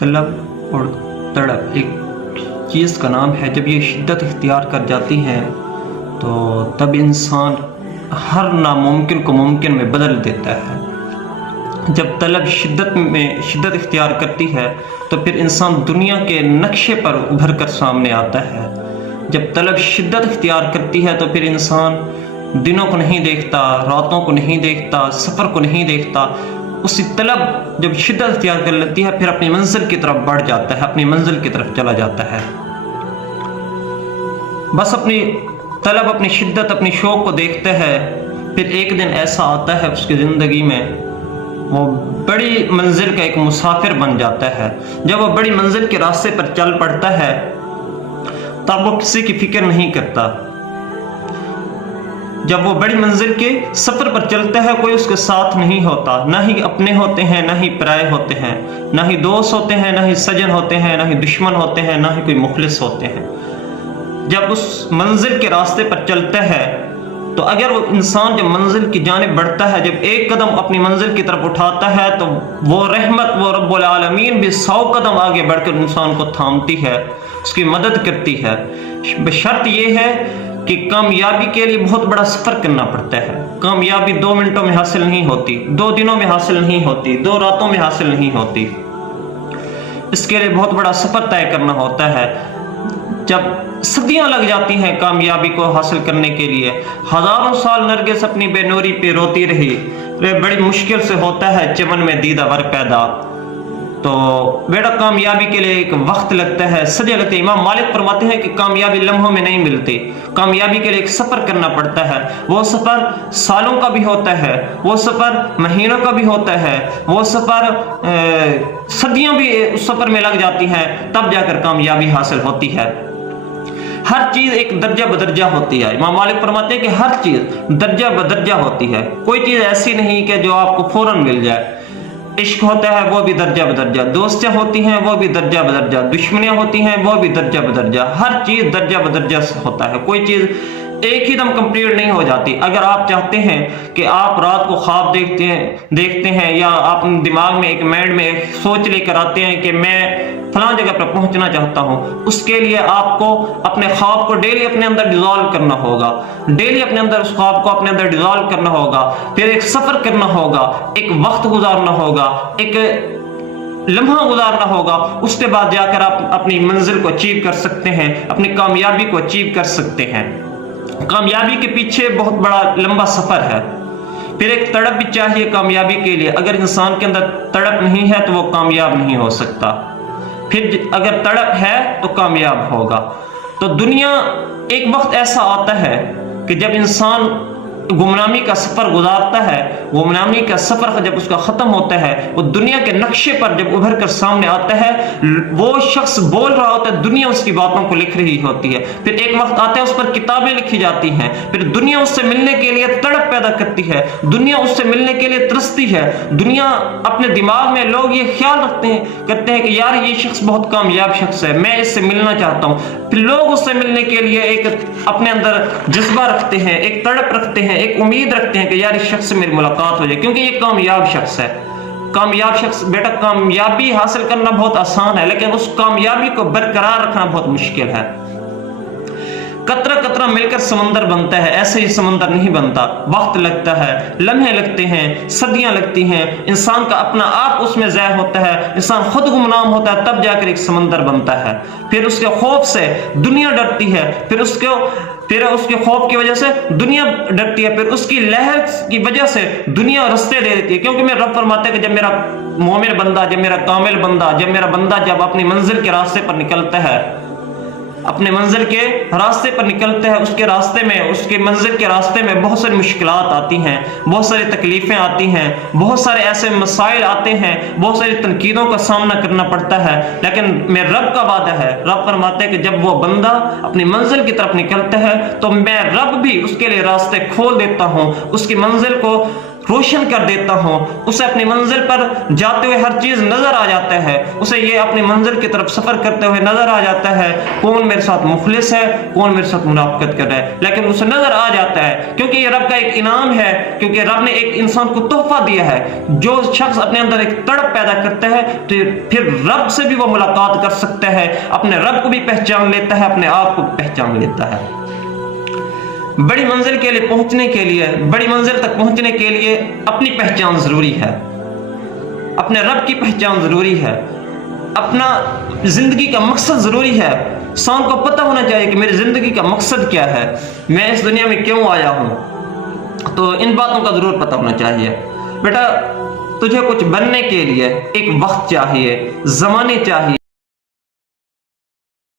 طلب اور تڑپ ایک چیز کا نام ہے. جب یہ شدت اختیار کر جاتی ہیں تو تب انسان ہر ناممکن کو ممکن میں بدل دیتا ہے. جب طلب شدت اختیار کرتی ہے تو پھر انسان دنیا کے نقشے پر ابھر کر سامنے آتا ہے. جب طلب شدت اختیار کرتی ہے تو پھر انسان دنوں کو نہیں دیکھتا، راتوں کو نہیں دیکھتا، سفر کو نہیں دیکھتا. اسی طلب جب شدت اختیار کر لیتی ہے پھر اپنی منزل کی طرف بڑھ جاتا ہے، اپنی منزل کی طرف چلا جاتا ہے. بس اپنی طلب، اپنی شدت، اپنی شوق کو دیکھتا ہے. پھر ایک دن ایسا آتا ہے اس کی زندگی میں، وہ بڑی منزل کا ایک مسافر بن جاتا ہے. جب وہ بڑی منزل کے راستے پر چل پڑتا ہے تب وہ کسی کی فکر نہیں کرتا. جب وہ بڑی منزل کے سفر پر چلتا ہے کوئی اس کے ساتھ نہیں ہوتا، نہ ہی اپنے ہوتے ہیں نہ ہی پرائے ہوتے ہیں، نہ ہی دوست ہوتے ہیں نہ ہی سجن ہوتے ہیں، نہ ہی دشمن ہوتے ہیں، نہ ہی کوئی مخلص ہوتے ہیں. جب اس منزل کے راستے پر چلتا ہے تو اگر وہ انسان جب منزل کی جانب بڑھتا ہے، جب ایک قدم اپنی منزل کی طرف اٹھاتا ہے تو وہ رحمت، وہ رب العالمین بھی 100 قدم آگے بڑھ کر انسان کو تھامتی ہے، اس کی مدد کرتی ہے. بشرط یہ ہے کہ کامیابی کے لیے بہت بڑا سفر کرنا پڑتا ہے. کامیابی 2 منٹوں میں حاصل نہیں ہوتی، 2 دنوں میں حاصل نہیں ہوتی، 2 راتوں میں حاصل نہیں ہوتی. اس کے لیے بہت بڑا سفر طے کرنا ہوتا ہے. جب صدیاں لگ جاتی ہیں کامیابی کو حاصل کرنے کے لیے، ہزاروں سال نرگس اپنی بے نوری پہ روتی رہی، بڑی مشکل سے ہوتا ہے چمن میں دیدہ ور پیدا. تو بیٹا کامیابی کے لیے ایک وقت لگتا ہے، صدیاں لگتی ہیں. امام مالک فرماتے ہیں کہ کامیابی لمحوں میں نہیں ملتی، کامیابی کے لیے ایک سفر کرنا پڑتا ہے. وہ سفر سالوں کا بھی ہوتا ہے، وہ سفر مہینوں کا بھی ہوتا ہے، وہ سفر صدیاں بھی اس سفر میں لگ جاتی ہیں، تب جا کر کامیابی حاصل ہوتی ہے. ہر چیز ایک درجہ بدرجہ ہوتی ہے. امام مالک فرماتے ہیں کہ ہر چیز درجہ بدرجہ ہوتی ہے، کوئی چیز ایسی نہیں کہ جو آپ کو فوراً مل جائے. عشق ہوتا ہے وہ بھی درجہ بدرجہ، دوستیاں ہوتی ہیں وہ بھی درجہ بدرجہ، دشمنیاں ہوتی ہیں وہ بھی درجہ بدرجہ. ہر چیز درجہ بدرجہ ہوتا ہے، کوئی چیز ایک ہی دم کمپلیٹ نہیں ہو جاتی. اگر آپ چاہتے ہیں کہ آپ رات کو خواب دیکھتے ہیں یا آپ دماغ میں ایک مائنڈ میں ایک سوچ لے کر آتے ہیں کہ میں فلاں جگہ پر پہنچنا چاہتا ہوں، اس کے لیے آپ کو اپنے خواب کو ڈیلی اپنے اندر ڈیزالو کرنا ہوگا، ڈیلی اپنے اندر اس خواب کو اپنے اندر ڈیزالو کرنا ہوگا. پھر ایک سفر کرنا ہوگا، ایک وقت گزارنا ہوگا، ایک لمحہ گزارنا ہوگا. اس کے بعد جا کر آپ اپنی منزل کو اچیو کر سکتے ہیں، اپنی کامیابی کو اچیو کر سکتے ہیں. کامیابی کے پیچھے بہت بڑا لمبا سفر ہے. پھر ایک تڑپ بھی چاہیے کامیابی کے لیے. اگر انسان کے اندر تڑپ نہیں ہے تو وہ کامیاب نہیں ہو سکتا. پھر اگر تڑپ ہے تو کامیاب ہوگا. تو دنیا ایک وقت ایسا آتا ہے کہ جب انسان گمنامی کا سفر گزارتا ہے، گمنامی کا سفر جب اس کا ختم ہوتا ہے، وہ دنیا کے نقشے پر جب ابھر کر سامنے آتا ہے، وہ شخص بول رہا ہوتا ہے، دنیا اس کی باتوں کو لکھ رہی ہوتی ہے. پھر ایک وقت آتا ہے اس پر کتابیں لکھی جاتی ہیں، پھر دنیا اس سے ملنے کے لیے تڑپ پیدا کرتی ہے، دنیا اس سے ملنے کے لیے ترستی ہے. دنیا اپنے دماغ میں لوگ یہ خیال کرتے ہیں کہ یار یہ شخص بہت کامیاب شخص ہے، میں اس سے ملنا چاہتا ہوں. پھر لوگ اس سے ملنے کے لیے ایک اپنے اندر جذبہ رکھتے ہیں، ایک تڑپ رکھتے ہیں، ایک امید رکھتے ہیں کہ یار اس شخص سے میری ملاقات ہو جائے کیونکہ یہ کامیاب شخص ہے. کامیاب شخص، بیٹا کامیابی حاصل کرنا بہت آسان ہے لیکن اس کامیابی کو برقرار رکھنا بہت مشکل ہے. قطرہ قطرہ مل کر سمندر بنتا ہے، ایسے ہی سمندر نہیں بنتا. وقت لگتا ہے، لمحے لگتے ہیں، صدیاں لگتی ہیں، انسان کا اپنا آپ اس میں ضائع ہوتا ہے، انسان خود گمنام ہوتا ہے، تب جا کر ایک سمندر بنتا ہے. پھر اس کے خوف سے دنیا ڈرتی ہے، پھر اس کے خوف کی وجہ سے دنیا ڈرتی ہے، پھر اس کی لہر کی وجہ سے دنیا رستے دے دیتی ہے. کیونکہ میرا رب فرماتا ہے کہ جب میرا مومن بندہ، جب میرا کامل بندہ، جب اپنی منزل کے راستے پر نکلتا ہے، اپنے منزل کے راستے پر نکلتا ہے، اس کے منزل کے راستے میں بہت ساری مشکلات آتی ہیں، بہت ساری تکلیفیں آتی ہیں، بہت سارے ایسے مسائل آتے ہیں، بہت ساری تنقیدوں کا سامنا کرنا پڑتا ہے. لیکن میرے رب کا وعدہ ہے، رب فرماتے ہیں کہ جب وہ بندہ اپنی منزل کی طرف نکلتا ہے تو میں رب بھی اس کے لیے راستے کھول دیتا ہوں، اس کی منزل کو روشن کر دیتا ہوں، اسے اپنی منزل پر جاتے ہوئے ہر چیز نظر آ جاتا ہے، اسے یہ اپنی منزل کی طرف سفر کرتے ہوئے نظر آ جاتا ہے کون میرے ساتھ مخلص ہے، کون میرے ساتھ منافقت کر رہا ہے، لیکن اسے نظر آ جاتا ہے کیونکہ یہ رب کا ایک انعام ہے، کیونکہ رب نے ایک انسان کو تحفہ دیا ہے۔ جو شخص اپنے اندر ایک تڑپ پیدا کرتا ہے تو پھر رب سے بھی وہ ملاقات کر سکتا ہے، اپنے رب کو بھی پہچان لیتا ہے، اپنے آپ کو پہچان لیتا ہے۔ بڑی منزل کے لیے پہنچنے کے لیے، بڑی منزل تک پہنچنے کے لیے اپنی پہچان ضروری ہے، اپنے رب کی پہچان ضروری ہے، اپنا زندگی کا مقصد ضروری ہے۔ انسان کو پتہ ہونا چاہیے کہ میری زندگی کا مقصد کیا ہے، میں اس دنیا میں کیوں آیا ہوں، تو ان باتوں کا ضرور پتہ ہونا چاہیے۔ بیٹا تجھے کچھ بننے کے لیے ایک وقت چاہیے، زمانے چاہیے۔